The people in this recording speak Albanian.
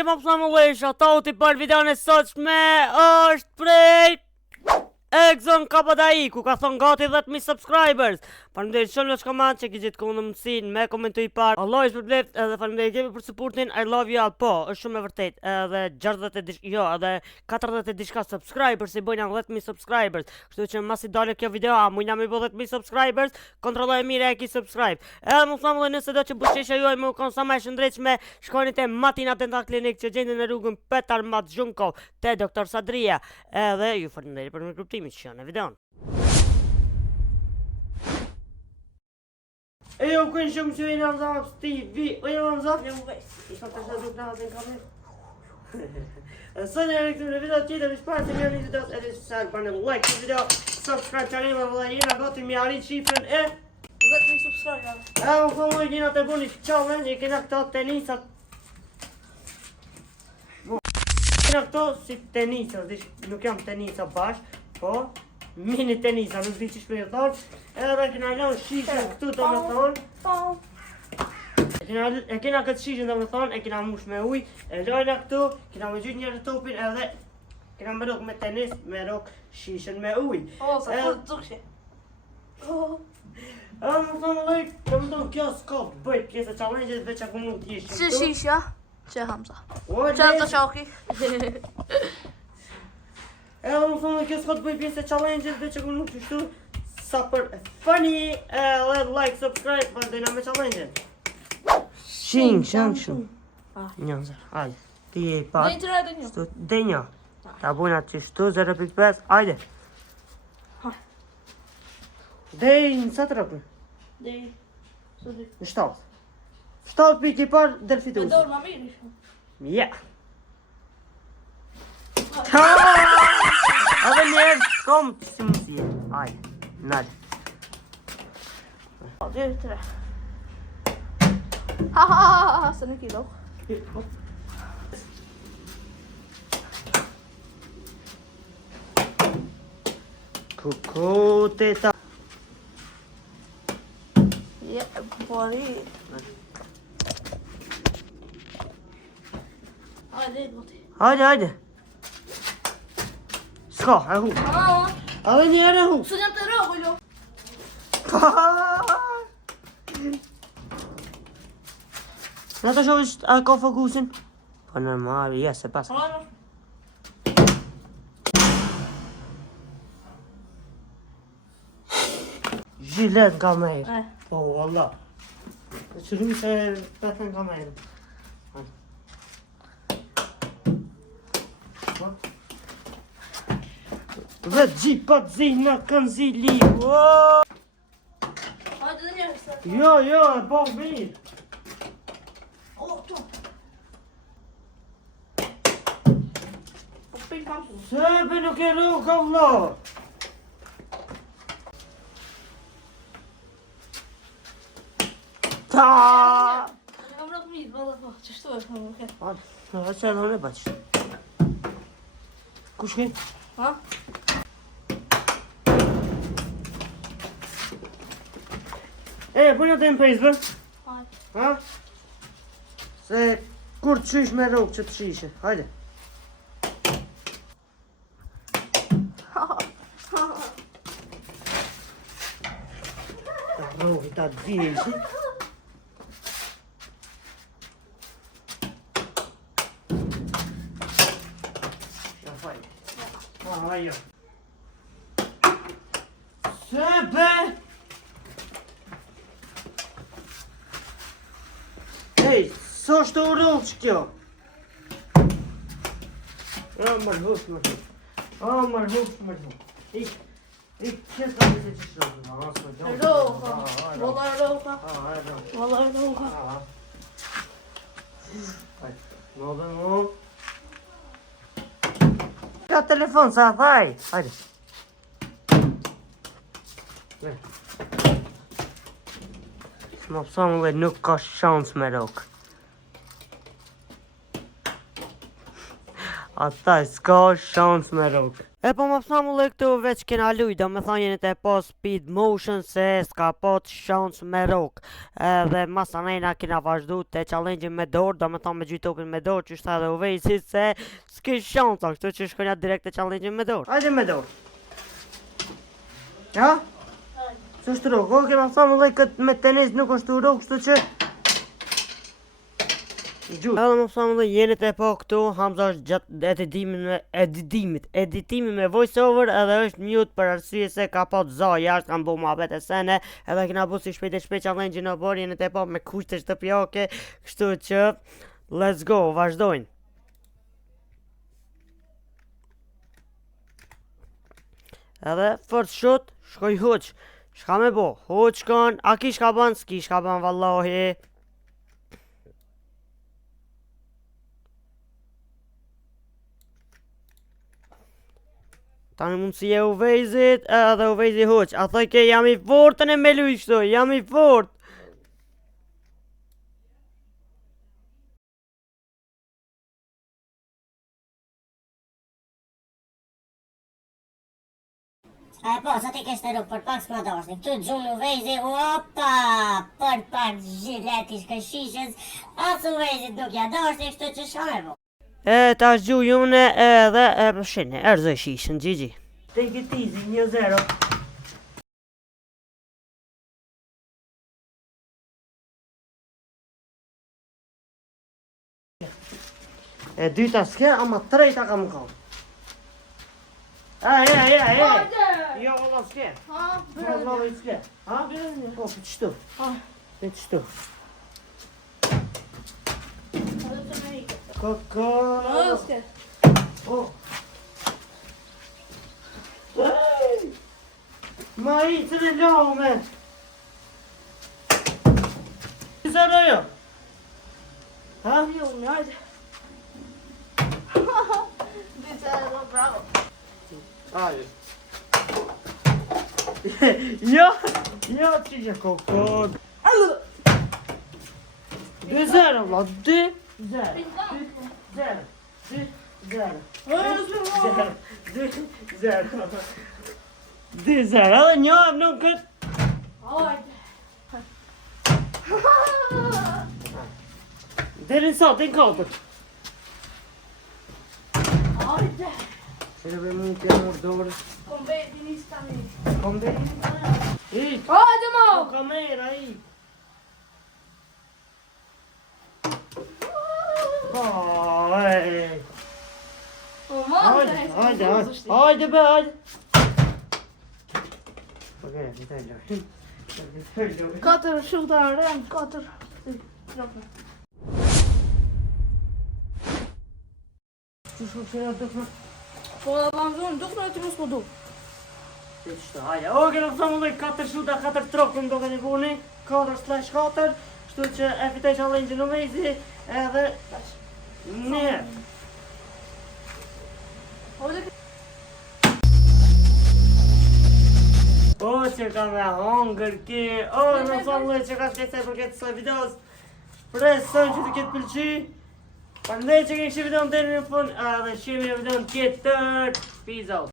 Kemë pësë më lejshë, tauti për videon e sotshme është prej Exxon Kapadai, ku ka thonë gati 10.000 subscribers. Faleminderit shumë që kamat që ki gjithë këmë mësin me komentu i parë. Allah ishë për bleft edhe faleminderit jemi për supportin. I love you all, po, është shumë e vërtet. Edhe 40 diçka subscribers i bojna 10.000 subscribers. Kështu që masi dalë kjo video, a mujna me bo 10.000 subscribers, kontrolloj mire e ki subscribe. Edhe më thamë dhe nëse do që bushesha juaj me u konë sa ma e shëndreqme, shkonit e Matina Dental Clinic që gjendin në rrugën Petar Matzhunko te Dr. Sadria. Edhe ju faleminderit për mikroptim. Në videon. E jo kënë shumë që vejnë Hamza TV. O jo Hamza? Në më vejtë. I shka të shëtë në hazën kamerë. Së në këtë në video tjetër, në shparë të mjërë një videos, edhe që sërë për në like këtë video, subscribe që anima dhe jena gati mi arrit shifrën e 10.000 subscribe. E më këmë njëna të buni challenge, i kena këto tenisat. Kena këto si tenisat, nuk jam tenisa bashkë. Po, mini tenisa, nuk di që shme e thonë. Edhe kena lënë shishën këtu të me thonë. E kena këtë shishën të me thonë, e kena mush me uj. E lojna këtu, kena me gjytë njërë topin edhe kena me rok me tenis, me rok shishën me uj. O, sa të tukshë. Edhe më thonë loj, të më thonë kjo s'ka bëjt pjesë challenge-et veç ako mund t'jeshtë këtu. Që shisha? Që Hamza? O, Që të shoki? Edhe më thonë kjo s'ka të bëj pjesë e challenge-et veç ako nuk qështu sa për funny edhe like, subscribe, vazhdojna me challenge-et. Shing, shumë. Njënëzër, hajde. Ti e i Dhe parë. një të rejtë një. Dhe një. Ta bujna qështu, 0.5, hajde. Dhe në sa të rëpën? Dhe i. Në 7. 7 pik i parë, delfi të Me usë. dorë ma mirë ishë. Ja. Edhe njerë, kom të si mësie. Hajde, nalë. O, 2, 3. Ha, së në kilo. Kuku teta. Je, bori. Hajde, boti. Hajde. Ska, e hu. Edhe njerë e hu. Së një të rogë, jo. Në të shohë a ka fokusin? Po normal, jes, e pas. Zhilet nga mejrë. Po, valla. E qëllu se petën nga mejrë. Dhe gjipat zina kanë zili. Hajde dhe njërë, së. Jo, e po mirë. O, to. Po shpejt kam shumë. Sebe nuk e rukë, Allah. Ta! Kam rëtë mitë, valla po. Qështu e shumë, oke. A që edhe në baqë. Kush ke? Ha? Përnë të më pejzë, Hajde. ha? Se kur të qysh me rogë që të qyshe, hajde. Ta rogë, ta dhjeshë. Ja, fajde. Ajo. Sebe! Ej, së është u rrëllë që kjo? O, mërhush. Ik, qësë të mëse që shrëllë? Roka. Valla roka. Valla roka. Hajde, më. Ka telefon, sa thaj. Hajde. Më pësëm dhe nuk ka shans me rok. Ata s'ka shans me rrugë. E po më thamull e këtu veç kena luj, do me thonë jeni të po speed motion se s'ka pot shans me rrugë. Edhe masa nejna kena vazhdu të challenge me dorë, do me thonë me gjy tokën me dorë, që shta dhe u vejsi se s'ki shansa, kështu që shkonja direkt të challenge me dorë. Hajde me dorë. Ja? Që është rrugë, o kena thamull e këtë me tenis nuk është rrugë, kështu që edhe më thamë dhe jenit e po këtu, Hamza është gjatë editimin me voice over edhe është mute për arsye se ka pot za jashtë, kam bu muhabet e sene edhe kena bu si shpejt challenge në bor, jenit e po me kushte shtëpjake, kështu që let's go, vazhdojnë. Edhe first shot, shkoj huq, shka me bo, huq shkon, a ki shka ban, s'ki shka ban vallahi. Tani mundësi e u vejzit, edhe u vejzi huq. A thoj ke jam i fortën e me luj kështu, jam i fort. E po, sa ti kështë të rukë, për pak s'ma dashni. Këtu gjumë u vejzi, opa, për pak zhileti shkëshishës, asë u vejzi duk ja dashni, kështu që shka me bo. Ta është gju june edhe shene, erzoj shishën, Gigi. Take it easy, 1-0. E dyta s'ke, ama trejta kam kam. Jo, valla s'ke. Valla s'ke. Ha? Po, për qëtu. Për qëtu. Koko. Oh. Ma i të në lohë me. Zero jo. Ha? Jo, në hajde. Dite, bravo. Hajde. Jo, jo që që koko. 2-0, vla, 2-0. 2-0, edhe njëm nuk këtë. Hajde. Derin sa, të në katër. Hajde. Se në be mund t'ja mërë dorë. Kombeti një stani. Kombe? Ik. Hajde, mo! Kamera, ik. Hajde be, hajde. Okej, vite lojë. 4 shuta rem, 4. Që shumë që nga dëkë? Po da vam zonë, duk në ti mos po du. Të qëta, hajde. Oke, në pëthamu dhe 4 shuta, 4 trokën do këni buni. 4/4. Shtu që e fitoj challenge në mezi edhe... Një. O, që ka me hongër ki. O, në thonë që ka shkese për këtë së videos. Presën që të këtë pëlqy. Përndej që këtë video në të në fund. Edhe shimi në video në tjetër. Peace out.